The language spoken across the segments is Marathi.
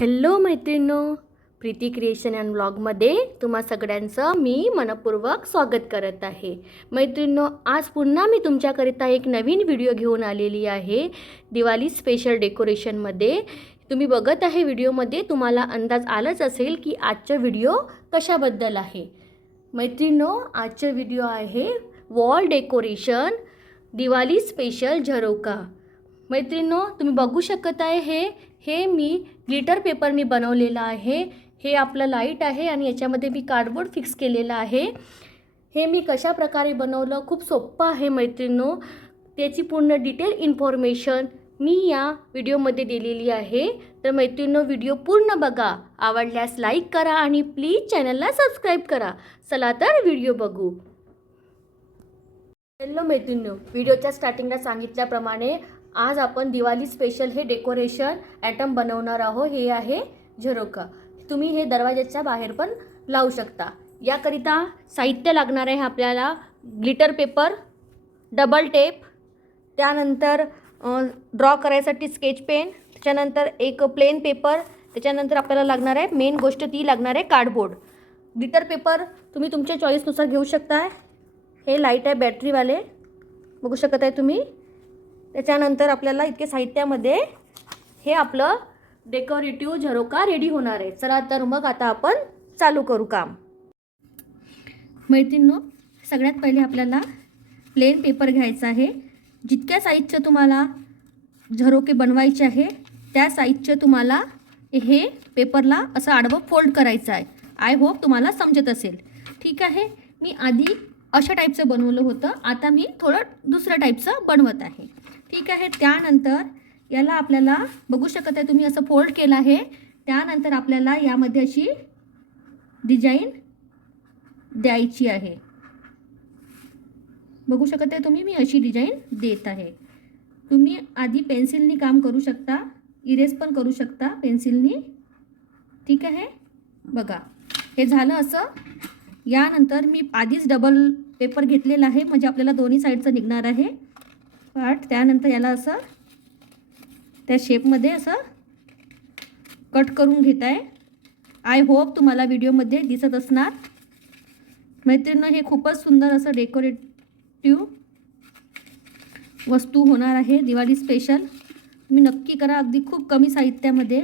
हॅलो मैत्रिणो प्रीती क्रिएशन अँड ब्लॉगमध्ये तुम्हा सगळ्यांचं मी मनपूर्वक स्वागत करत आहे. मैत्रिणो आज पुन्हा मी तुमच्याकरिता एक नवीन व्हिडिओ घेऊन आलेली आहे दिवाळी स्पेशल डेकोरेशनमध्ये तुम्ही बघत आहे व्हिडिओमध्ये तुम्हाला अंदाज आलाच असेल की आजचा व्हिडिओ कशाबद्दल आहे. मैत्रिणो आजचा व्हिडिओ आहे वॉल डेकोरेशन दिवाळी स्पेशल झरोका. मैत्रिणो तुम्ही बघू शकत आहे हे हे मी ग्लिटर पेपरनी बनवलेलं आहे. हे आपलं लाइट आहे आणि याच्यामध्ये मी कार्डबोर्ड फिक्स केलेलं आहे. हे मी कशा प्रकारे बनवलं? खूप सोप्पं आहे मैत्रिणो त्याची पूर्ण डिटेल इन्फॉर्मेशन मी या व्हिडिओमध्ये दिलेली आहे. तर मैत्रिणो व्हिडिओ पूर्ण बघा. आवडल्यास लाईक करा आणि प्लीज चॅनलला सबस्क्राईब करा. चला तर व्हिडिओ बघू. हॅलो मैत्रिणींनो व्हिडिओच्या स्टार्टिंगला सांगितल्याप्रमाणे आज आपण दिवाळी स्पेशल हे डेकोरेशन ॲटम बनवणार आहोत. हे आहे झरोका तुम्ही हे दरवाजाच्या बाहेर पण लावू शकता. याकरिता साहित्य लागणार आहे आपल्याला. ग्लिटर पेपर डबल टेप त्यानंतर ड्रॉ करायसाठी स्केच पेन त्याच्यानंतर एक प्लेन पेपर त्याच्यानंतर आपल्याला लागणार आहे मेन गोष्ट ती लागणार आहे कार्डबोर्ड ग्लिटर पेपर तुम्ही तुमच्या चॉईसनुसार घेऊ शकता हे लाइट आहे बॅटरीवाले बघू शकत आहे तुम्ही. त्याच्यानंतर आपल्याला इतके साहित्यामध्ये हे आपलं डेकोरेटिव्ह झरोका रेडी होणार आहे. चला तर मग आता आपण चालू करू काम. मैत्रिणींनो सगळ्यात पहिले आपल्याला प्लेन पेपर घ्यायचा आहे. जितक्या साईजचं तुम्हाला झरोके बनवायचे आहे त्या साईजचं तुम्हाला हे पेपरला असं आडवं फोल्ड करायचं आहे. आय होप तुम्हाला समजत असेल. ठीक आहे? मी आधी अशा टाईपचं बनवलं होतं. आता मी थोडं दुसऱ्या टाईपचं बनवत आहे. ठीक आहे त्यानंतर याला आपल्याला बघू शकत आहे तुम्ही असं फोल्ड केलं आहे. त्यानंतर आपल्याला यामध्ये अशी डिझाईन द्यायची आहे. बघू शकत आहे तुम्ही मी अशी डिझाईन देत आहे. तुम्ही आधी पेन्सिलनी काम करू शकता इरेज पण करू शकता पेन्सिलनी ठीक आहे? बघा हे झालं असं. यानंतर मी आधीच डबल पेपर घेतलेला आहे. म्हणजे आपल्याला दोन्ही साईडचं निघणार आहे. पार्ट त्यानंतर याला असं त्या शेपमध्ये असं कट करून घेत आहे आय होप तुम्हाला व्हिडिओमध्ये दिसत असणार. मैत्रिणीनं हे खूपच सुंदर असं डेकोरेटिव वस्तू होणार आहे. दिवाळी स्पेशल तुम्ही नक्की करा. अगदी खूप कमी साहित्यामध्ये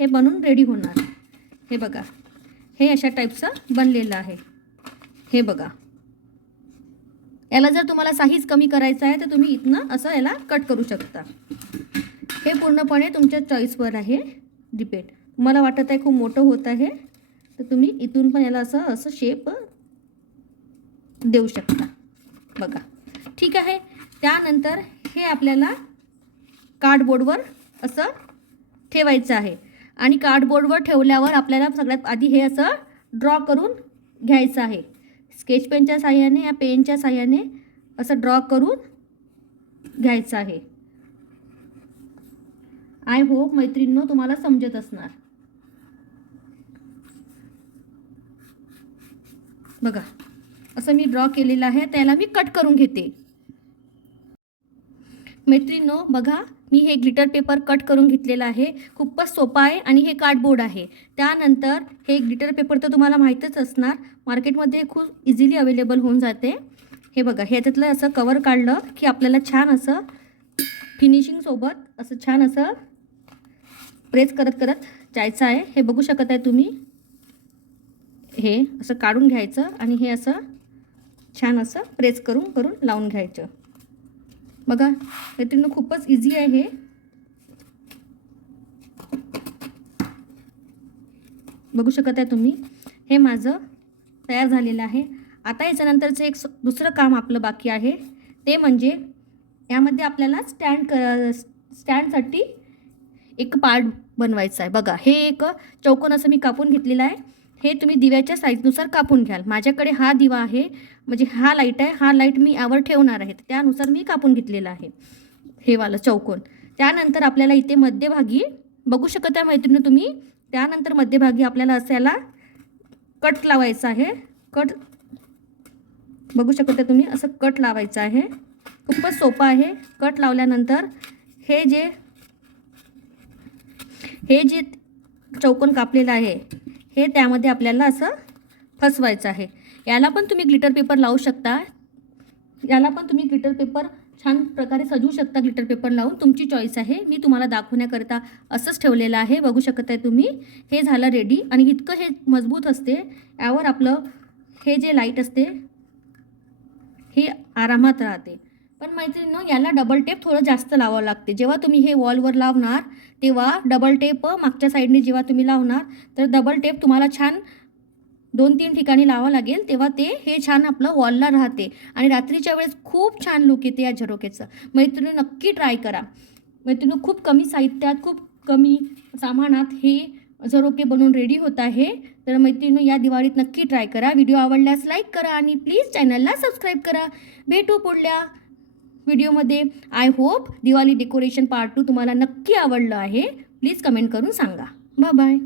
हे बनून रेडी होणार. हे बघा. हे अशा टाईपचं बनलेलं आहे. हे बघा. याला जर तुम्हाला साईज कमी करायचं आहे तर तुम्ही इथनं असं याला कट करू शकता. हे पूर्णपणे तुमच्या चॉईसवर आहे डिपेंड तुम्हाला वाटत आहे खूप मोठं होत आहे तर तुम्ही इथून पण याला असं असं शेप देऊ शकता. बघा. ठीक आहे? त्यानंतर हे आपल्याला कार्डबोर्डवर असं ठेवायचं आहे. आणि कार्डबोर्डवर ठेवल्यावर आपल्याला सगळ्यात आधी हे असं ड्रॉ करून घ्यायचं आहे. स्केच पेनच्या साह्याने या पेनच्या साह्याने असं ड्रॉ करून घ्यायचं आहे. आय होप मैत्रिणींनो तुम्हाला समजत असणार. बघा असं मी ड्रॉ केलेलं आहे त्याला मी कट करून घेते. मैत्रिणींनो बघा मी हे ग्लिटर पेपर कट करून घेतलेलं आहे. खूपच सोपा आहे आणि हे कार्डबोर्ड आहे. त्यानंतर हे ग्लिटर पेपर तर तुम्हाला माहीतच असणार. मार्केटमध्ये खूप इझिली अवेलेबल होऊन जाते. हे बघा ह्याच्यातलं असं कवर काढलं की आपल्याला छान असं फिनिशिंगसोबत असं छान असं प्रेस करत करत जायचं आहे. हे बघू शकत आहे तुम्ही. हे असं काढून घ्यायचं आणि हे असं छान असं प्रेस करून करून लावून घ्यायचं. बघा मैत्रिणी खूपच इझी आहे. हे बघू शकत आहे तुम्ही. हे माझं तयार झालेलं आहे. आता याच्यानंतरचं एक स- दुसरं काम आपलं बाकी आहे. ते म्हणजे यामध्ये आपल्याला स्टँड कर स्टँडसाठी एक पार्ट बनवायचा आहे. बघा हे एक चौकोन असं मी कापून घेतलेलं आहे. हे तुम्ही दिव्याच्या साईजनुसार कापून घ्याल. माझ्याकडे हा दिवा आहे म्हणजे हा लाइट आहे हा लाइट मी यावर ठेवणार आहे. त्यानुसार मी कापून घेतलेला आहे. हे वाला चौकोन. त्यानंतर आपल्याला इथे मध्यभागी बघू शकत आहे मैत्रिणी तुम्ही त्यानंतर मध्यभागी आपल्याला असायला कट लावायचा आहे. कट बघू शकत आहे तुम्ही असं कट लावायचं आहे. खूपच सोपं आहे. कट लावल्यानंतर हे जे हे जे चौकोन कापलेलं आहे हे त्यामध्ये आपल्याला असं फसवायचं आहे. याला पण तुम्ही ग्लिटर पेपर लावू शकता. याला पण तुम्ही ग्लिटर पेपर छान प्रकारे सजवू शकता ग्लिटर पेपर लावून. तुमची चॉईस आहे. मी तुम्हाला दाखवण्याकरिता असंच ठेवलेलं आहे. बघू शकत आहे तुम्ही. हे झालं रेडी आणि इतकं हे मजबूत असते. यावर आपलं हे जे लाइट असते हे आरामात राहते. पण मैत्रिणींनो याला डबल टेप थोडं जास्त लावावं लागते. जेव्हा तुम्ही हे वॉलवर लावणार तेव्हा डबल टेप मागच्या साईडने जेव्हा तुम्ही लावणार तर डबल टेप तुम्हाला छान दोन तीन ठिकाणी लावावं लागेल. तेव्हा ते हे छान आपलं वॉलला राहते. आणि रात्रीच्या वेळेस खूप छान लुक येते या झरोकेचं मैत्रिणी नक्की ट्राय करा. मैत्रिणी खूप कमी साहित्यात खूप कमी सामानात हे झरोके बनवून रेडी होत आहे. तर मैत्रिणी या दिवाळीत नक्की ट्राय करा. व्हिडिओ आवडल्यास लाईक करा आणि प्लीज चॅनलला सबस्क्राईब करा. भेटू पुढल्या व्हिडिओमध्ये I hope Diwali decoration part two तुम्हाला नक्की आवडलं आहे. प्लीज कमेंट करून सांगा. Bye bye